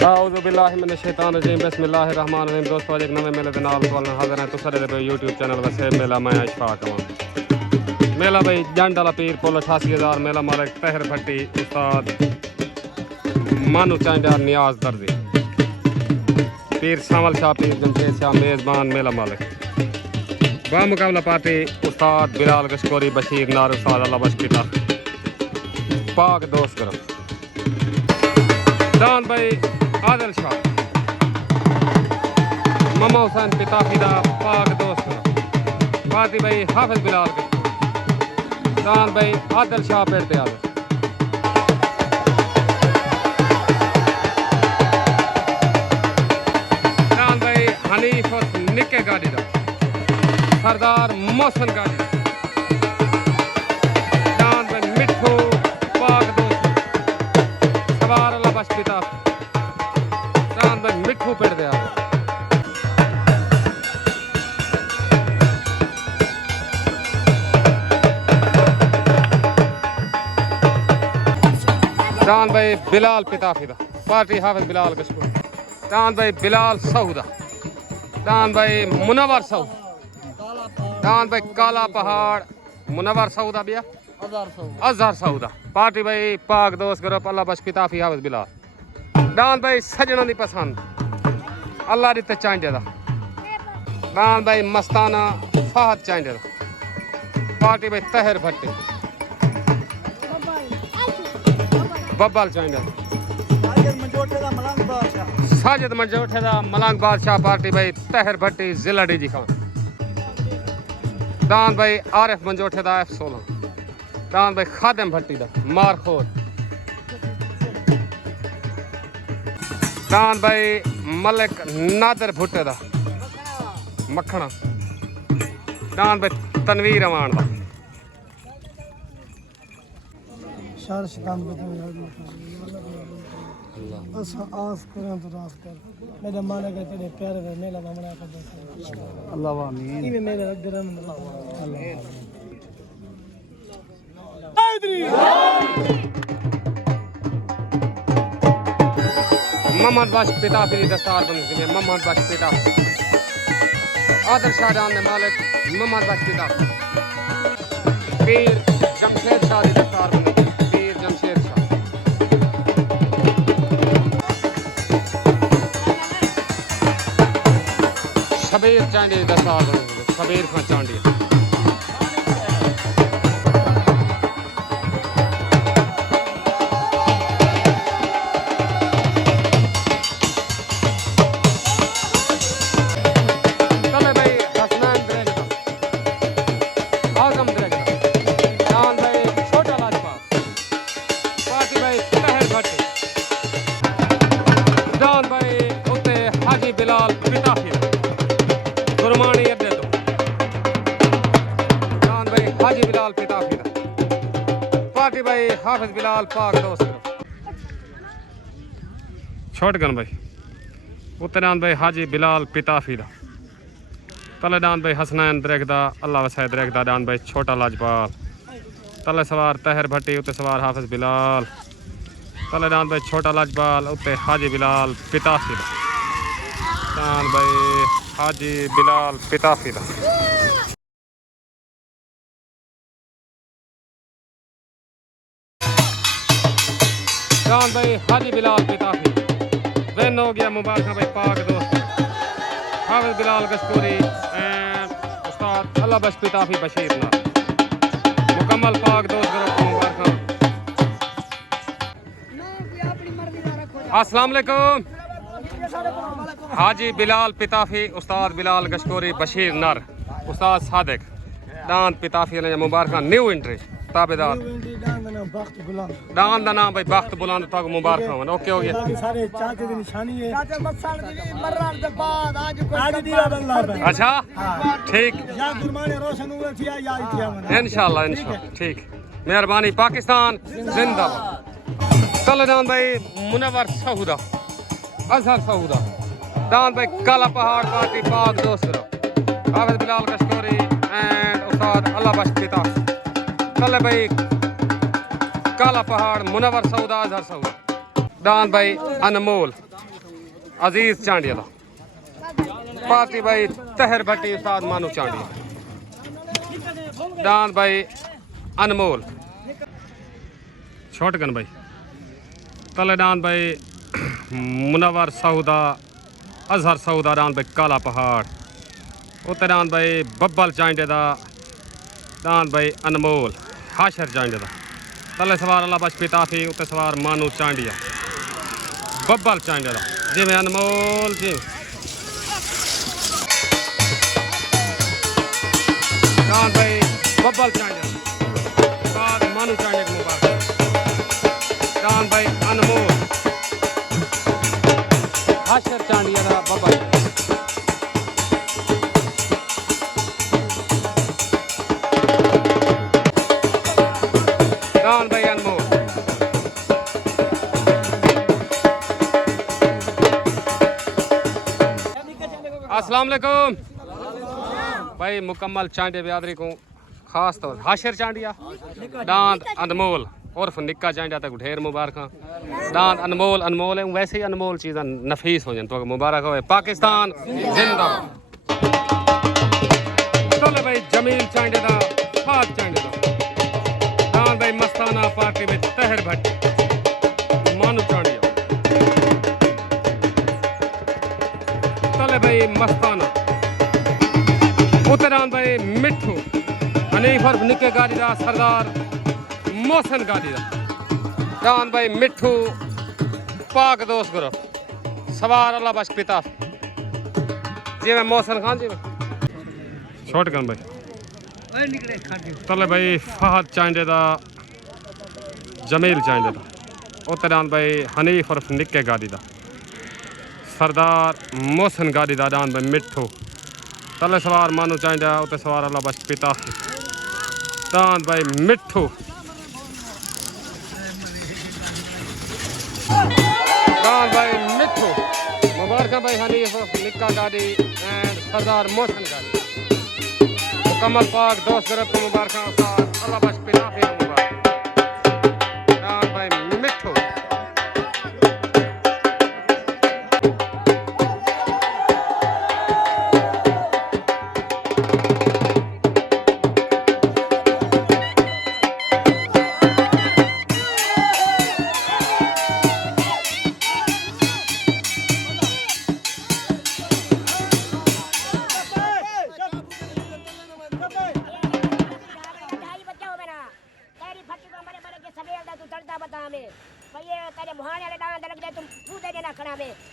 आऊज़ु बिल्लाहि मिनश शैतानिर रजीम बिस्मिल्लाहिर रहमानिर रहीम। दोस्तों आज एक नवे मेले के नाल तो हाजिर हैं तो सारे दे यूट्यूब चैनल वैसे मेला मैं इशफाक हूं। मेला भाई जंडाला पीर पुल 88,000 मेला मालिक तहर भट्टी उस्ताद मानू चांडार नियाज दर्जी पीर सावल शाह पीर जमशेद शाह मेज़बान मेला मालिक बामुकाबला पार्टी उस्ताद बिलाल गशकोरी बशीर नार उस्ताद अल्लाह बशकीता पाक दोस्त करो दान भाई आदिल शाह ममा हुसैन पिता फिदा पाक दोस्त पार्टी भाई हाफिज बिलाल गशकोरी दान भाई आदिल शाह पेड़ते आदिल दान भाई हनीफ और निके गाड़ी दा सरदार मोहसन गाड़ी दान भाई मिठू पाक दोस्त सवार अल्लाह बशकीता दान भाई मिठू पेड़ते आदिल दान भाई बिलाल पिता फिदा पार्टी हाफिज बिलाल गशकोरी दान भाई बिलाल सऊदा दान भाई मुनव्वर सऊदा दान भाई काला पहाड़ मुनव्वर सऊदा बिया अजहर सऊदा पार्टी भाई पाक दोस्त ग्रुप अल्लाह बशकीता फी हाफिज बिलाल दान भाई सजना दी पसंद अल्लाह दिते चांदे दा दान भाई मस्ताना फहद चांदे दा पार्टी भाई तहर भट्टी बब्बल चांदा साजिद मंजोठे दा मलंग बादशाह पार्टी भाई तहर भट्टी जिला डी जी खान दान भाई आरिफ मंजोठे दा F16 दान भाई खादिम भट्टी दा मारखोर दान भाई मलिक नादर भुट्टे दा मखना दान भाई तनवीर अमान दा शार शिकान बस आस करें तो रास कर मेरे माने के तेरे प्यारे में मेला मना कर दे अल्लाह आमीन ये मेरे दिल में अल्लाह मोहम्मद बाश पिता फिर दस्तार बन गए मोहम्मद बाश पिता आदिल शाह जान ने मालिक मोहम्मद बाश पिता पीर जमशेद शाह दी दस्तार बन गए पीर जमशेद शाह शबीर चांडी दस्तार बन गए शबीर खान चांडी बिलाल पिता फिर गुरमानी अड्डे तो दान भाई हाजी बिलाल पिता फिर पार्टी भाई हाफिज बिलाल पाक दोस्त छोट गन भाई उत्ते दान भाई हाजी बिलाल पिता फिर तले दान भाई हसनैन दरेगदा अल्लाह वसाय दरेगदा दान भाई छोटा लाजपाल तले सवार तहर भट्टी उत्ते सवार हाफिज बिलाल तले दान भाई छोटा लाजपाल उत्ते हाजी बिलाल पिता फिर दान भाई हाजी बिलाल पिता फिदा दान भाई हाजी बिलाल पिता फिदा वेन हो गया मुबारक भाई पाक दोस्त हाफिज बिलाल गशकोरी उस्ताद अल्लाह बश पिता फी बशीर ना मुकम्मल पाक दोस्त ग्रुप मुबारक अस्सलाम वालेकुम हाजी बिलाल पिताफी उस्ताद बिलाल गशकोरी बशीर नर उस्ताद सादिक दान पिताफी ने मुबारक न्यू एंट्री ताबेदार दान दा नाम भाई बख्त बुलंद तक मुबारक हो ओके हो गया सारे चाचे दी निशानी है चाचा मसल दी मरन दे बाद आज दिया बल्ला पे अच्छा ठीक या गुरमाने रोशन हुए थी या इतिया इंशाल्लाह ठीक मेहरबानी पाकिस्तान जिंदाबाद चलो दान भाई मुनव्वर सऊदा अजहर सऊदा दान भाई काला पहाड़ पार्टी पाक दोस्त हाफिज बिलाल गशकोरी एंड उस्ताद अल्लाह बश पिता कल भाई काला पहाड़ मुनव्वर सऊदा अजहर सऊदा दान भाई अनमोल अजीज चांडिया दा पार्टी भाई तहर भट्टी उस्ताद मानू चांडिया दान भाई अनमोल छोटगन भाई तले दान भाई मुनवर सऊदा अजहर सऊदा दान भाई काला पहाड़ उत्ते दान भाई बब्बल चांडिया दा दान भाई अनमोल हाशर चांडिया दा तले सवार अल्लाह बच पिताफी उत्ते सवार मानू चांडिया बब्बल चांडिया दा जिमें अनमोल जी दान भाई बब्बल चांडिया बाद मानू चांडिया के मुबारक दान भाई अनमोल हाशर चांडिया दा बब्बल दान भाई अनमोल अस्सलाम वालेकुम भाई मुकम्मल चांडिया बिरादरी को खास तौर हाशिर चांडिया दांत अनमोल उर्फ निक्का चांडिया तक ढेर मुबारक दांत अनमोल अनमोल है वैसे ही अनमोल चीज़ां नफीस हो जाए तो मुबारक हो पाकिस्तान जिंदाबाद चलो भाई जमील चांडिया दा फात चांडिया दा दांत भाई मस्ताना पार्टी में तहर भट्टी मानू चांडिया चले भाई मस्ताना उत्तरान भाई मिठू हनीफ और निके गाड़ी दा सरदार मोहसन गाड़ी दा दान भाई मिठू पाक दोस्त ग्रुप सवार अल्लाह बश पिता जी में मोहसन खान जी में छोटगन भाई तले भाई फहद चांडे दा जमील चांडे दा उत्तरान भाई हनीफ और निके गाड़ी दा सरदार मोहसन गाड़ी दा दान भाई मिठू तले सवार मानू चांडिया उत्ते सवार अल्लाह बच पिता दान भाई मिठू दान भाई मिठू मुबारक भाई हनीफ निक्का गाड़ी एंड सरदार मोहसन गाड़ी मुकम्मल पाक दोस्त ग्रुप को मुबारक अल्लाह बच पिता मुबारक दान भाई मिठू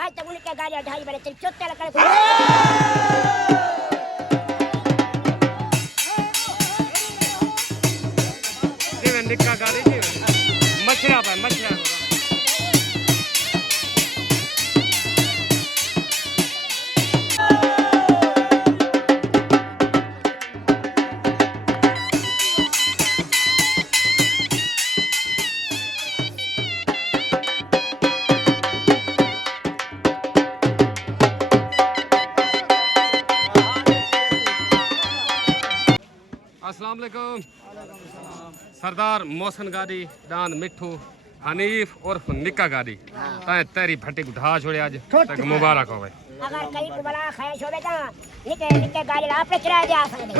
आज तक उनके गाड़ी 2.5 बजे चल चोटे लकड़ जीवन निक्का गाड़ी जीवन मछिया पर मछिया अस्सलाम वालेकुम सरदार मोहसन गाड़ी दान मिठू हनीफ उर्फ निक्का गाड़ी तैं तेरी भट्टी को ढा छोड़े आज तक मुबारक हो भाई अगर कहीं को बड़ा ख्वाहिश होवे ता निके निके गाड़ी आपने किराया दे आ सकदे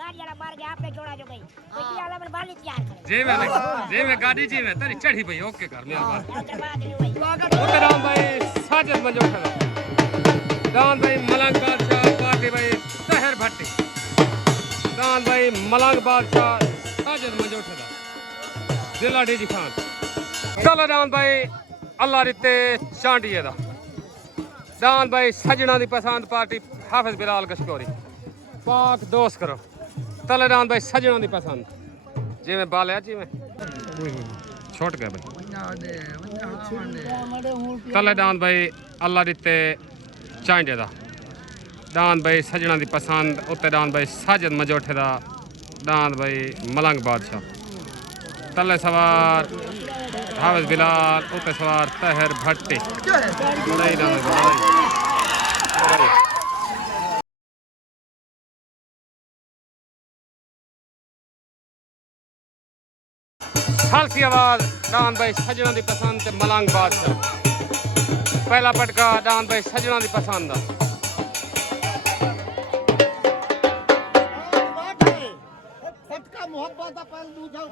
गाड़ी वाला मार के आपने जोड़ा जो गई कोई वाला मन बाली तैयार करे जे में गाड़ी जी में तेरी चढ़ी भाई ओके कर मेरा बात उत्तराम भाई साजिद मंजोठा दान भाई मलंग बादशाह पार्टी भाई तहर भट्टी दान भाई मलंग बादशाह साजिद मंजोठा जिला डीजी खान चलो दान भाई अल्लाह रिते चांडिया दा दान भाई सजना दी पसंद पार्टी हाफिज बिलाल कशकोरी पाक दोस्त करो तले दान भाई सजना दी पसंद जी में बालिया जी में छोट गए भाई तले दान भाई अल्लाह रिते चांडिया दा दान भाई सजना दी पसंद उत्ते दान भाई साजिद मजोठे दा दान भाई मलंग बादशाह तले सवार हाफिज बिलाल उत्ते सवार तहर भट्टी खालसी आवाज डान भाई सजना दी पसंद ते मलंग बादशाह पहला पटका डान भाई सजना दी पसंद दा फटका मोहब्बत दा पहल दूजा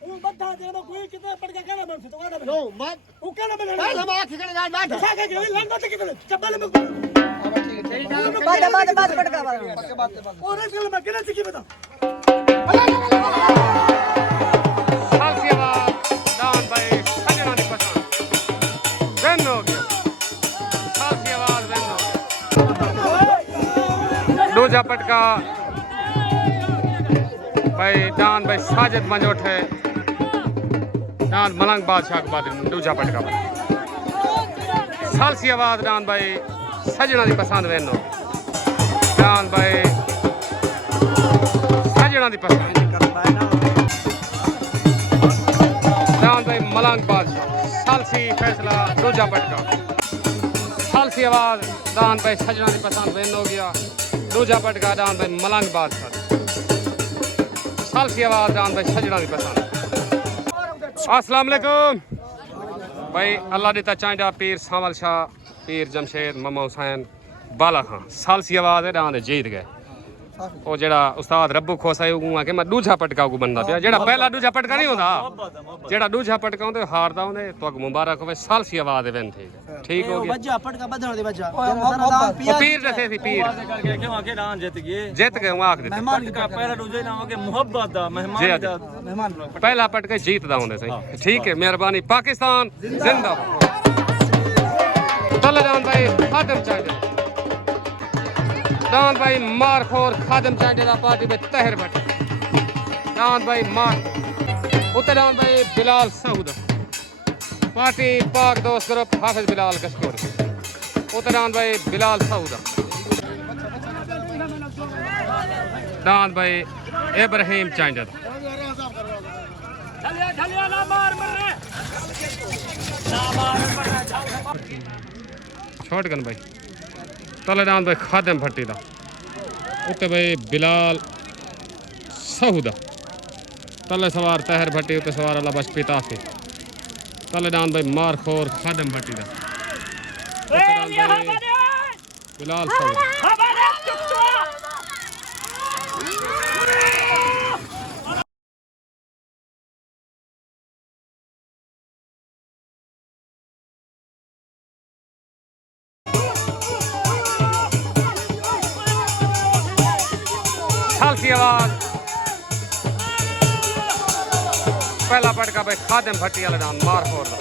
वो बद्दा दे दो कोई कितने पड़ गया कहना मैं तो कहना नो मत वो कहना मैं पहले हम आंख के गाड़ बैठ क्या कह के लंडा तक कितने चप्पल में बात पटका और इसके मैं कितना सीखी बता खालसी आवाज डान भाई सजना दी पसंद वेन हो गया खालसी आवाज वेन हो गया दूजा पटका भाई डान भाई साजिद मंजोट है डान मलंग बादशाह के बाद दूजा पटका खालसी आवाज डान भाई सजना दी पसंद वेनो डान भाई सजना दी पसंद डान भाई मलंग बादशाह खालसी फैसला दूजा पटका खालसी आवाज डान भाई सजना दी पसंद वेन हो गया दूजा पटका डान भाई मलंग बादशाह खालसी आवाज डान भाई सजना दी पसंद अस्सलाम वालेकुम भाई अल्लाह दिता चांदा पीर सावल शाह पीर जमशेद ममा हुसैन बाला खां खालसी आवाज है डान जीत गए ਉਹ ਜਿਹੜਾ ਉਸਤਾਦ ਰੱਬੂ ਖੋਸਾ ਉਹ ਕਿ ਮੈਂ ਦੂਜਾ ਪਟਕਾ ਕੋ ਬੰਦਾ ਪਿਆ ਜਿਹੜਾ ਪਹਿਲਾ ਦੂਜਾ ਪਟਕਾ ਨਹੀਂ ਹੁੰਦਾ ਜਿਹੜਾ ਦੂਜਾ ਪਟਕਾ ਹੁੰਦੇ ਹਾਰਦਾ ਹੁੰਦੇ ਤੁਹਾਨੂੰ ਮੁਬਾਰਕ ਹੋਵੇ ਸਾਲਸੀ ਆਵਾਜ਼ ਦੇ ਵੈਨ ਠੀਕ ਹੋ ਗਿਆ ਬੱਜਾ ਪਟਕਾ ਬਦਣ ਦੇ ਬੱਜਾ ਉਹ ਪੀਰ ਦੱਸੇ ਸੀ ਪੀਰ ਕਰਕੇ ਕਿਉਂ ਆਕੇ ਨਾਂ ਜਿੱਤ ਗਏ ਜਿੱਤ ਗਏ ਉਹ ਆਖ ਦਿੱਤੇ ਪਟਕਾ ਪਹਿਲਾ ਦੂਜੇ ਨਾਮ ਕੇ ਮੁਹੱਬਤ ਦਾ ਮਹਿਮਾਨ ਦਾ ਮਹਿਮਾਨ ਪਹਿਲਾ ਪਟਕਾ ਜੀਤਦਾ ਹੁੰਦੇ ਸੀ ਠੀਕ ਹੈ ਮਿਹਰਬਾਨੀ ਪਾਕਿਸਤਾਨ ਜ਼ਿੰਦਾਬਾਦ ਤਲਜਾਨ ਭਾਈ ਖਾਦਮ ਚਾਹੀਦਾ डान भाई मारखोर खादम चांडे दा पार्टी में तहर भट्ट डान भाई मार उते डान भाई बिलाल सऊद पार्टी पाक दोस्त ग्रुप हाफिज बिलाल कशकोर उते डान भाई बिलाल सऊद डान भाई इब्राहिम चांडे छोड़ गन भाई तले डान भाई खादम भट्टी दा उत्ते भाई बिलाल सहूदा तले सवार तहर भट्टी उत्ते सवार अल्लाह बश पिताफी तले डान भाई मारखोर खादम भट्टी दा उत्ते डान भाई बिलाल सहूदा खालसी आवाज पहला पटका भाई खादम भट्टी वाला डान मारखोर दा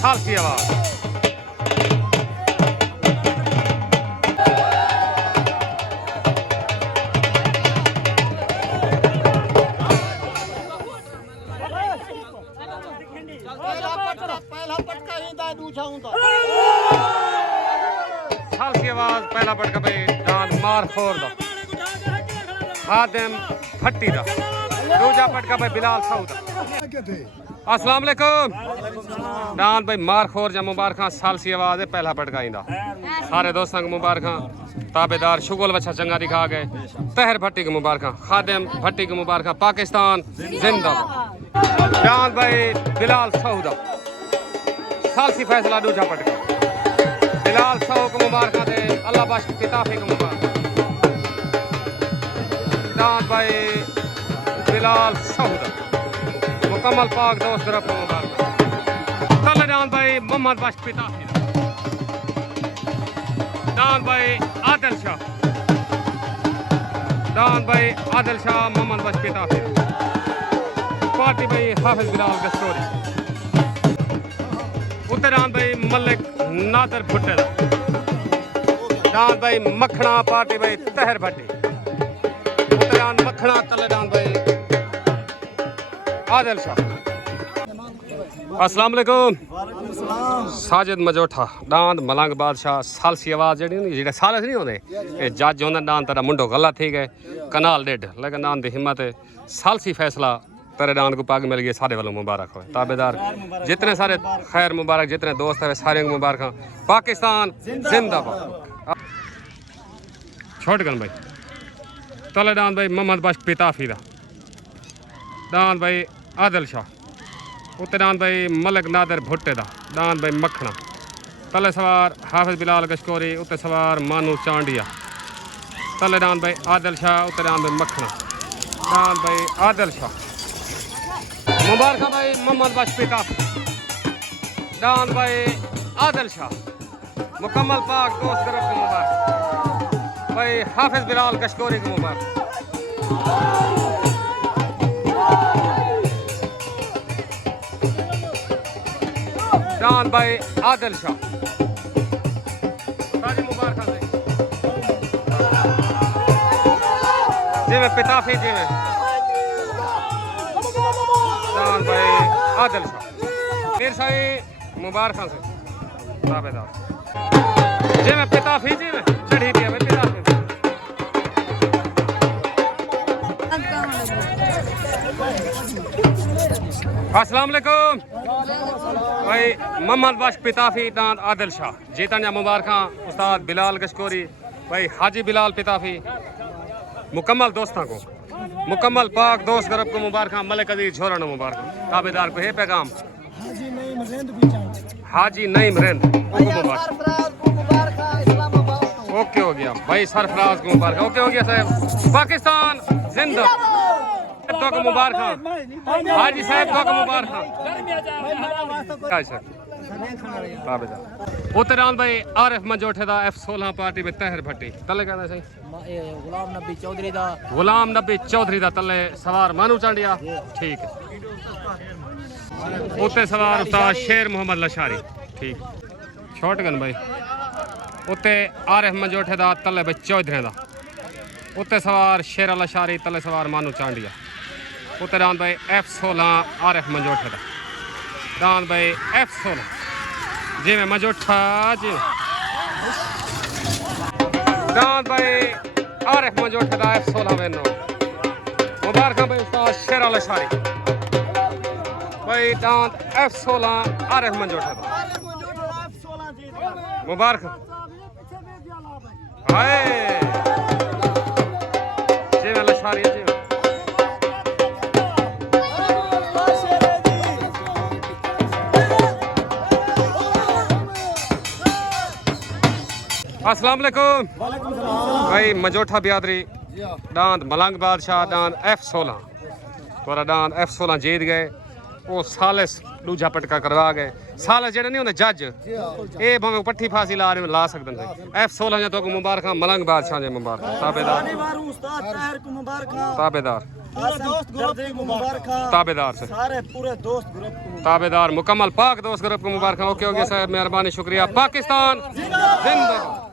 खालसी आवाज पहला पटका ही दा दूजा हुंदा खालसी आवाज पहला पटका भाई डान मारखोर दा खादम भट्टी दा दूजा पटका भाई बिलाल सऊद अस्सलाम वालेकुम डान भाई मारखोर जा मुबारक सालसी आवाज है पहला पटका इंदा सारे दोस्तों को मुबारक ताबेदार शुगल बच्चा चंगा दिखा गए तहर भट्टी को मुबारक खादम भट्टी को मुबारक पाकिस्तान जिंदाबाद डान भाई बिलाल सऊद सालसी फैसला दूजा पटका बिलाल सऊद को मुबारक दे अल्लाह बख्श किताबी को मुबारक डान भाई बिलाल सऊद मुकम्मल पाक दोस्त ग्रुप को मुबारक तले डान भाई मोहम्मद बख्श पिताफी डान भाई आदिल शाह डान भाई आदिल शाह मोहम्मद बख्श पिताफी पार्टी भाई हाफिज बिलाल गस्टोरी उत्ते डान भाई मलिक नादर भुट्टे डान भाई मखना पार्टी भाई तहर भट्टी उत्ते डान मखना तले डान भाई आदिल शाह अस्सलाम वालेकुम साजिद मजोठा डांद मलंग बादशाह सालसी आवाज जी नहीं सालस नहीं होंगे ये जज होंगे डांद तेरा मुंडो गला ठीक है कनाल डेढ़ लेकिन डांद की हिम्मत है सालसी फैसला तेरे डांद को पग मिल गई सारे वालों मुबारक हो ताबेदार जितने सारे खैर मुबारक जितने दोस्त है सारे को मुबारक पाकिस्तान जिंदाबाद छोड़ गन भाई तले डांद भाई मोहम्मद बख्श पिताफी दा दान भाई आदिल शाह उत्ते दान भाई मलिक नादिर भुट्टे दा दान भाई मखना तले सवार हाफिज बिलाल गशकोरी उत्ते सवार मानू चांडिया तले दान भाई आदिल शाह उत्ते दान भाई मखना दान भाई आदिल शाह मुबारक भाई मोहम्मद बशपीता दान भाई आदिल शाह मुकम्मल पाक दोस्त तरफ को मुबारक भाई हाफिज बिलाल गशकोरी को मुबारक दान भाई आदिल शाह सारी मुबारक से जी में पिताफी जी में दान भाई आदिल शाह फिर सही मुबारक से ताबेदार जी में पिताफी जी में चढ़ी दिया भाई पिताफी अस्सलाम वालेकुम भाई मोहम्मद बश पिताफी दान आदिल शाह जीतन जा मुबारक उस्ताद बिलाल गशकोरी भाई हाजी बिलाल पिताफी मुकम्मल दोस्तों को मुकम्मल पाक दोस्त गरब को मुबारक मलिक अजीज झोरन मुबारक ताबेदार को है पैगाम हाजी नईम रेंद ओके हो गया भाई सरफराज को मुबारक ओके हो गया साहब पाकिस्तान जिंदा तो को मुबारक हाजी साहब को मुबारक उतरान भाई आरिफ मंजोठे दा F16 पार्टी में तहर भट्टी तले कहना सही गुलाम नबी चौधरी दा तले सवार मानू चांडिया ठीक है उत्ते सवार उस्ताद शेर मोहम्मद लशारी ठीक शॉटगन भाई उत्ते आरिफ मंजोठे दा तले भाई चौधरी दा उत्ते सवार शेर लशारी तले सवार मानू चांडिया उत्ते दान भाई F16 आरिफ मंजोठे दा दान भाई F16 जी में मंजोठा जी दान भाई आरिफ मंजोठे दा F16 में नो मुबारक भाई उस्ताद शेर लशारी भाई दान F16 आरिफ मंजोठे दा मुबारक हाय जी में लशारी जी अस्सलाम वालेकुम भाई मंजोठा बियादरी दांद मलंग बादशाह दांद F16 थोड़ा दांद F16 जीत गए वो सालिस दूजा पटका करवा गए सालिस जेड़े नहीं होंदे जज ए भावे पट्टी फांसी ला रहे ला सकदे ने F16 जे तो को मुबारक मलंग बादशाह जे मुबारक ताबेदार उस्ताद ताहिर को मुबारक ताबेदार दोस्त ग्रुप को मुबारक ताबेदार से सारे पूरे दोस्त ग्रुप को ताबेदार मुकम्मल पाक दोस्त ग्रुप को मुबारक ओके हो गया साहब मेहरबानी शुक्रिया पाकिस्तान जिंदाबाद।